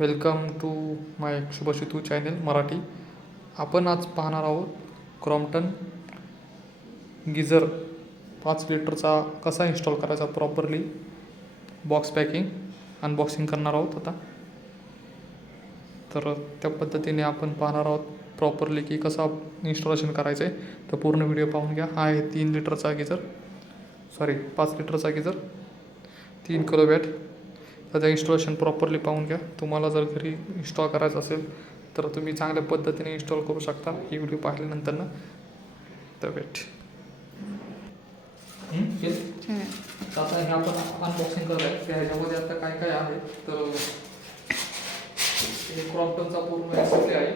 Welcome to my शुभशितू channel Marathi. आपण आज पाहणार आहोत क्रॉम्प्टन गिझर 5 लिटरचा कसा इन्स्टॉल करायचा प्रॉपरली. बॉक्स पॅकिंग अनबॉक्सिंग करणार आहोत आता. तर त्या पद्धतीने आपण पाहणार आहोत प्रॉपरली की कसा इन्स्टॉलेशन करायचं आहे. तर पूर्ण व्हिडिओ पाहून घ्या. हा आहे 3 लिटरचा गिझर, 5 लिटरचा गिझर, 3 किलोवॅट. त्याचं इन्स्टॉलेशन प्रॉपरली पाहून घ्या. तुम्हाला जर घरी इन्स्टॉल करायचं असेल तर तुम्ही चांगल्या पद्धतीने इन्स्टॉल करू शकता ही व्हिडिओ पाहिल्यानंतर ना. तर वेट आता हे आपण अनबॉक्सिंग करत आहे. त्या ह्याच्यामध्ये आता काय काय आहे तर हे क्रॉम्प्टनचा पूर्ण असेंबली आहे.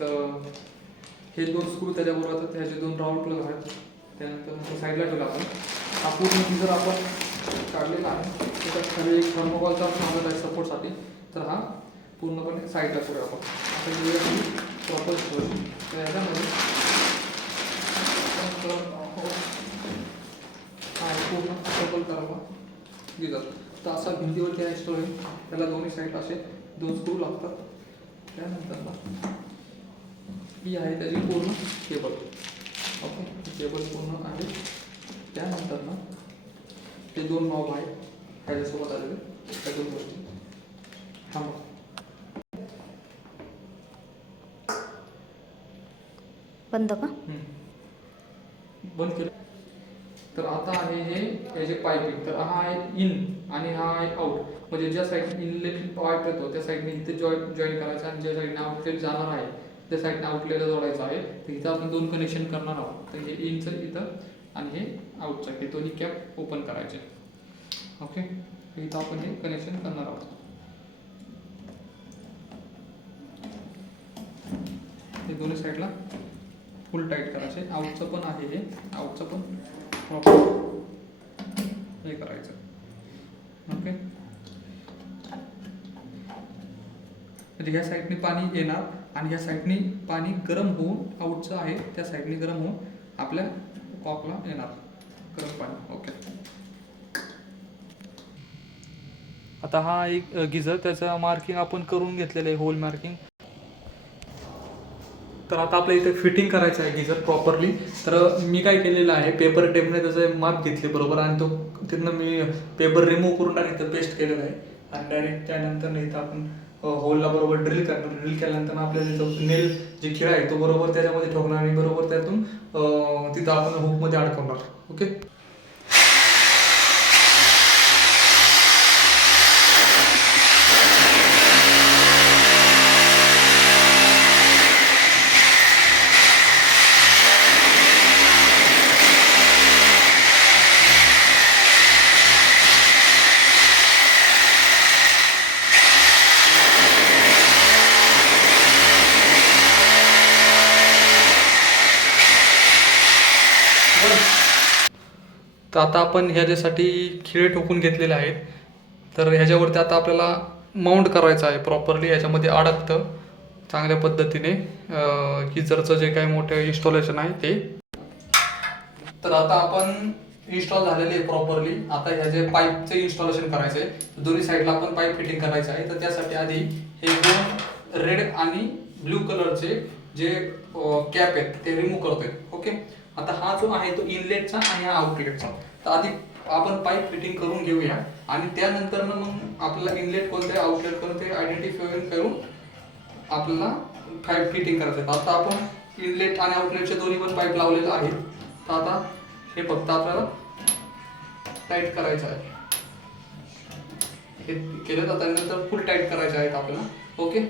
तर हे 2 स्क्रू त्याच्याबरोबर आहेत, ह्याचे 2 राऊंड प्लग आहेत. त्यानंतर साईडला ठेवला आपण. हा पूर्ण गिझर आपण काढलेला आहे. त्याच्यात खाली एक थर्मोकॉलचा लागत आहे सपोर्टसाठी. तर हा पूर्णपणे साईडला करूया आपण. आता प्रॉपर तर ह्याच्यामध्ये हा पूर्ण असेंबल करावा गिझर. तर असा भिंतीवरती इन्स्टॉल होईल. त्याला दोन्ही साईड असे 2 स्क्रू लागतात. त्यानंतर ही आहे त्याची पूर्ण केबल. ओके, केबल पूर्ण आहे. त्यानंतर ना ते 2 नॉब आहे त्याच्यासोबत आलेले. त्या 2 गोष्टी थांबा. बंद का? बंद केलं. तर आता आहे हे याचे पाईपिंग. तर हा आहे इन आणि हा आहे आउट. म्हणजे ज्या साईडने इनलेट पाईप येतो त्या साईडने इथे जॉईन करायचा आणि ज्या साईडने आउटलेट जाणार आहे त्या साईडने आउटलेटला जोडायचं आहे. तर इथं आपण 2 कनेक्शन करणार आहोत. तर हे इनचं इथं आणि हे आउटचं, हे दोन्ही कॅप ओपन करायचे. ओके, इथं आपण हे कनेक्शन करणार आहोत. हे दोन्ही साईडला फुल टाईट करायचे. आउटचं पण आहे हे, आउटचं पण प्रॉपर हे करायचं. ओके, म्हणजे ह्या साईडने पाणी येणार आणि ह्या साईडने पाणी गरम होऊन आउटचं आहे त्या साईडने गरम होऊन आपल्या कॉकला येणार गरम पाणी. ओके, आता हा एक गिझर त्याचं मार्किंग आपण करून घेतलेलं आहे, होल मार्किंग. तर आता आपल्या इथे फिटिंग करायचं आहे गिझर प्रॉपरली. तर मी काय केलेलं आहे, पेपर टेपने त्याचं माप घेतले बरोबर आणि तो तिथनं मी पेपर रिमूव्ह करून आणि इथं पेस्ट केलेलं आहे. आणि डायरेक्ट त्यानंतर इथं आपण होलला बरोबर ड्रिल करणार. ड्रिल केल्यानंतर आपल्याला इथं नेल जे खिळा आहे तो बरोबर त्याच्यामध्ये ठोकणार आणि बरोबर त्यातून तिथं आपण हुकमध्ये अडकवणार. ओके, तर आता आपण ह्याच्यासाठी खिळे ठोकून घेतलेले आहेत. तर ह्याच्यावरती आता आपल्याला माउंट करायचं आहे प्रॉपरली. ह्याच्यामध्ये अडकतं चांगल्या पद्धतीने गिझरचं जे काही मोठं इन्स्टॉलेशन आहे ते. तर आता आपण इन्स्टॉल झालेले आहे प्रॉपरली. आता ह्याचे पाईपचे इन्स्टॉलेशन करायचं आहे. दोन्ही साईडला आपण पाईप फिटिंग करायचं आहे. तर त्यासाठी आधी हे 2 रेड आणि ब्ल्यू कलरचे जे कॅप आहेत ते रिमूव्ह करतोय. ओके, आता हा जो आहे तो इनलेटचा आणि हा आउटलेटचा. तर आधी आपण पाईप फिटिंग करून घेऊया आणि त्यानंतर मग आपल्याला इनलेट कोणते आउटलेट कोणते आयडेंटिफाय करून आपल्याला पाईप फिटिंग करायचं आहे. आता आपण इनलेट आणि आउटलेटचे दोन्ही पण पाईप लावलेले आहेत. तर आता हे फक्त आपल्याला टाईट करायचं आहे. हे केलं तर त्यानंतर फुल टाईट करायचं आहे आपल्याला. ओके,